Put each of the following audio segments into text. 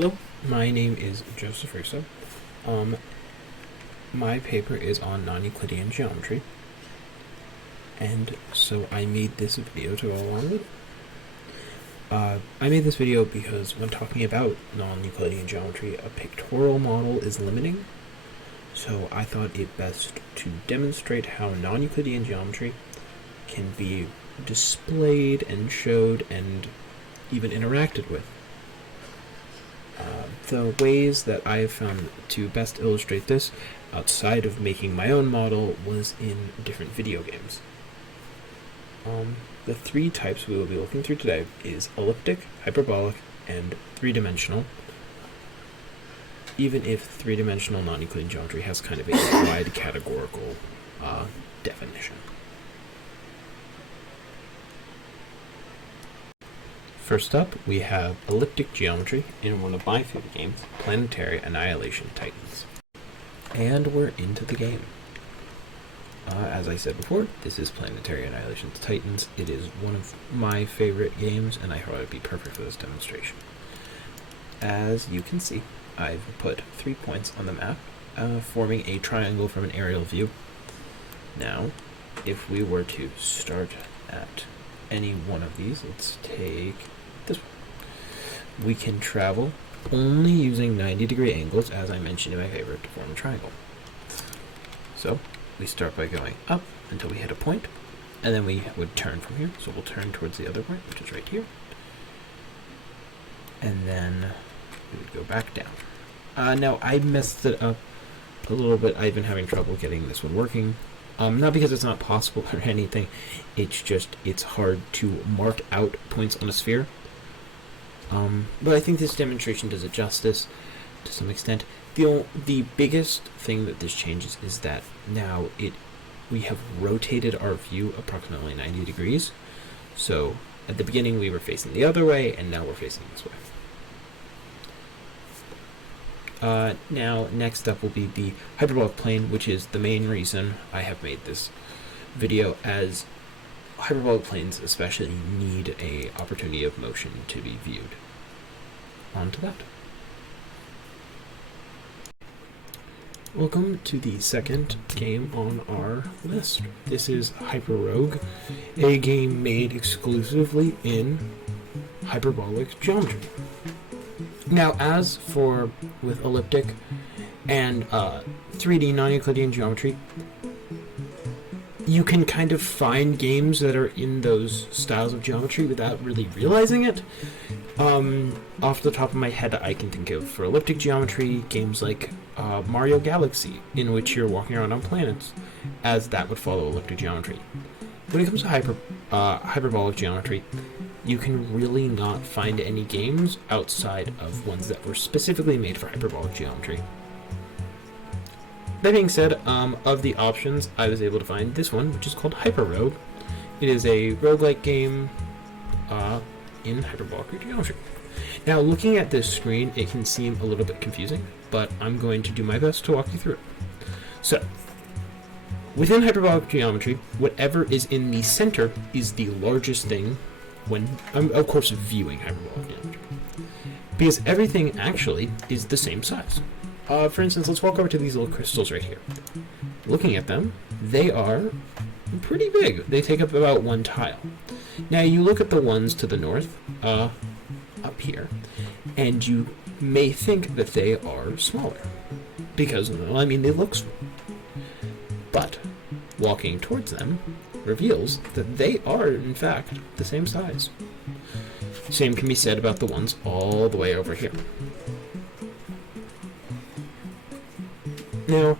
Hello, my name is Joseph Russo. My paper is on non-Euclidean geometry, and so I made this video to go along with it. I made this video because when talking about non-Euclidean geometry, a pictorial model is limiting, so I thought it best to demonstrate how non-Euclidean geometry can be displayed and showed and even interacted with. The ways that I have found to best illustrate this, outside of making my own model, was in different video games. The three types we will be looking through today is elliptic, hyperbolic, and three-dimensional, even if three-dimensional non-Euclidean geometry has kind of a wide categorical definition. First up, we have elliptic geometry in one of my favorite games, Planetary Annihilation Titans. And we're into the game. As I said before, this is Planetary Annihilation Titans. It is one of my favorite games, and I thought it would be perfect for this demonstration. As you can see, I've put 3 points on the map, forming a triangle from an aerial view. Now, if we were to start at any one of these, let's take this one. We can travel only using 90-degree angles, as I mentioned in my favorite, to form a triangle. So we start by going up until we hit a point, and then we would turn from here. So we'll turn towards the other point, which is right here, and then we would go back down. Now I messed it up a little bit. I've been having trouble getting this one working. Not because it's not possible or anything, it's hard to mark out points on a sphere. But I think this demonstration does it justice to some extent. The biggest thing that this changes is that now we have rotated our view approximately 90 degrees. So at the beginning we were facing the other way, and now we're facing this way. Now, next up will be the hyperbolic plane, which is the main reason I have made this video, as hyperbolic planes especially need an opportunity of motion to be viewed. On to that. Welcome to the second game on our list. This is HyperRogue, a game made exclusively in hyperbolic geometry. Now, as for with elliptic and 3D non-Euclidean geometry, you can kind of find games that are in those styles of geometry without really realizing it. Off the top of my head, I can think of, for elliptic geometry, games like Mario Galaxy, in which you're walking around on planets, as that would follow elliptic geometry. When it comes to hyperbolic geometry, you can really not find any games outside of ones that were specifically made for hyperbolic geometry. That being said, of the options, I was able to find this one, which is called HyperRogue. It is a roguelike game in hyperbolic geometry. Now, looking at this screen, it can seem a little bit confusing, but I'm going to do my best to walk you through it. So, within hyperbolic geometry, whatever is in the center is the largest thing when I'm, of course, viewing hyperbolic geometry, because everything actually is the same size. For instance, let's walk over to these little crystals right here. Looking at them, they are pretty big. They take up about one tile. Now, you look at the ones to the north, up here, and you may think that they are smaller, because, well, I mean, they look small. But walking towards them reveals that they are, in fact, the same size. Same can be said about the ones all the way over here. Now,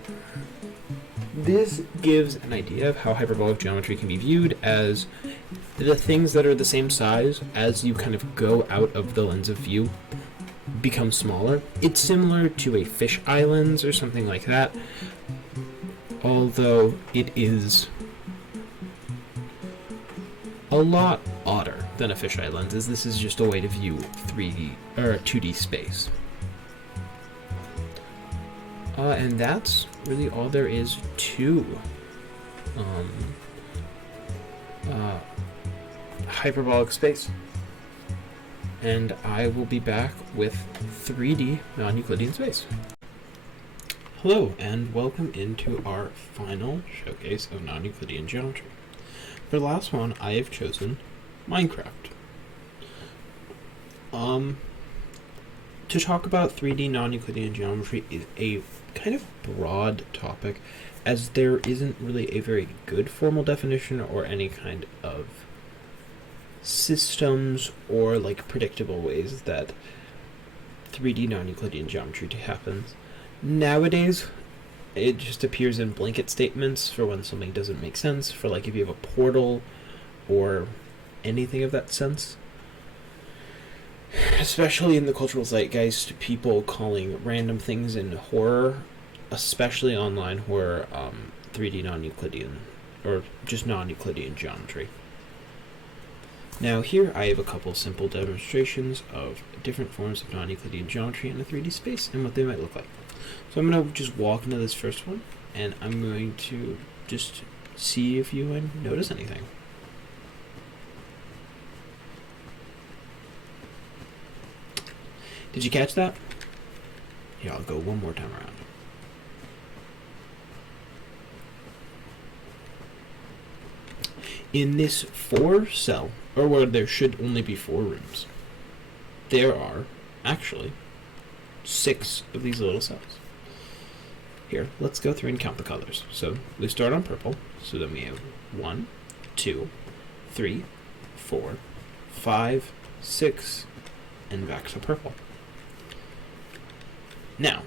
this gives an idea of how hyperbolic geometry can be viewed, as the things that are the same size, as you kind of go out of the lens of view, become smaller. It's similar to a fisheye lens or something like that, although it is a lot odder than a fisheye lens, as this is just a way to view 3D or 2D space. And that's really all there is to hyperbolic space. and I will be back with 3D non-Euclidean space. Hello, and welcome into our final showcase of non-Euclidean geometry. For the last one, I have chosen Minecraft. To talk about 3D non-Euclidean geometry is a kind of broad topic, as there isn't really a very good formal definition or any kind of systems or like predictable ways that 3D non-Euclidean geometry happens. Nowadays, it just appears in blanket statements for when something doesn't make sense, for like if you have a portal or anything of that sense. Especially in the cultural zeitgeist, people calling random things in horror, especially online horror, 3D non-Euclidean, or just non-Euclidean geometry. Now here I have a couple simple demonstrations of different forms of non-Euclidean geometry in a 3D space and what they might look like. So I'm going to just walk into this first one, and I'm going to just see if you notice anything. Did you catch that? Here, I'll go one more time around. In this 4-cell, or where there should only be 4 rooms, there are actually 6 of these little cells. Here, let's go through and count the colors. So we start on purple, so then we have 1, 2, 3, 4, 5, 6, and back to purple. Now,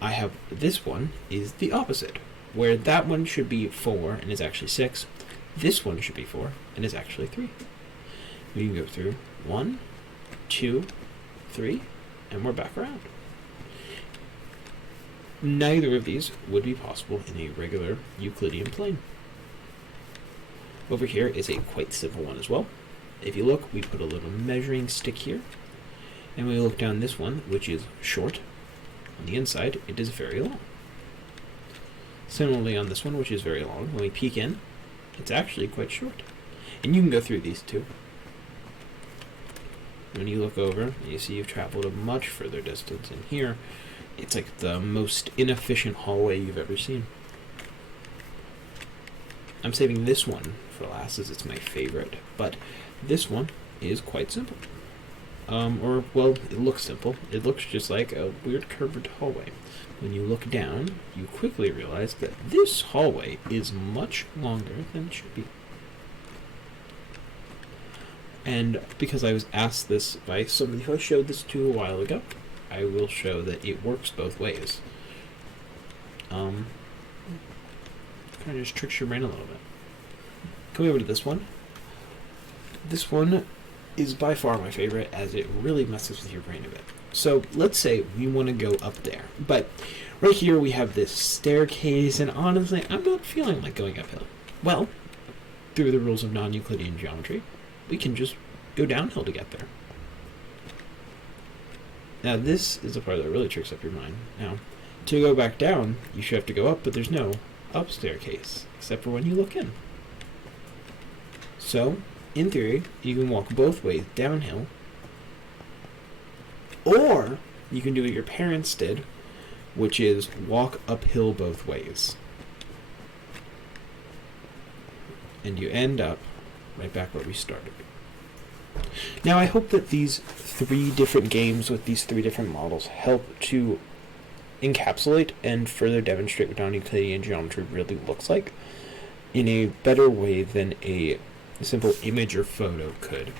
I have this one is the opposite, where that one should be 4 and is actually 6. This one should be 4 and is actually 3. We can go through 1, 2, 3, and we're back around. Neither of these would be possible in a regular Euclidean plane. Over here is a quite simple one as well. If you look, we put a little measuring stick here, and we look down this one, which is short. On the inside, it is very long. Similarly on this one, which is very long, when we peek in, it's actually quite short. And you can go through these two. When you look over, you see you've traveled a much further distance, and here, it's like the most inefficient hallway you've ever seen. I'm saving this one for last as it's my favorite, but this one is quite simple. Well, it looks simple. It looks just like a weird curved hallway. When you look down, you quickly realize that this hallway is much longer than it should be. And because I was asked this by somebody who I showed this to a while ago, I will show that it works both ways. Kind of just tricks your brain a little bit. Coming over to this one. This one is by far my favorite, as it really messes with your brain a bit. So let's say we want to go up there, but right here we have this staircase, and honestly, I'm not feeling like going uphill. Well, through the rules of non-Euclidean geometry, we can just go downhill to get there. Now this is the part that really tricks up your mind. Now, to go back down, you should have to go up, but there's no up staircase, except for when you look in. So, in theory, you can walk both ways downhill, or you can do what your parents did, which is walk uphill both ways. And you end up right back where we started. Now, I hope that these 3 different games with these 3 different models help to encapsulate and further demonstrate what non-Euclidean geometry really looks like in a better way than a simple image or photo could.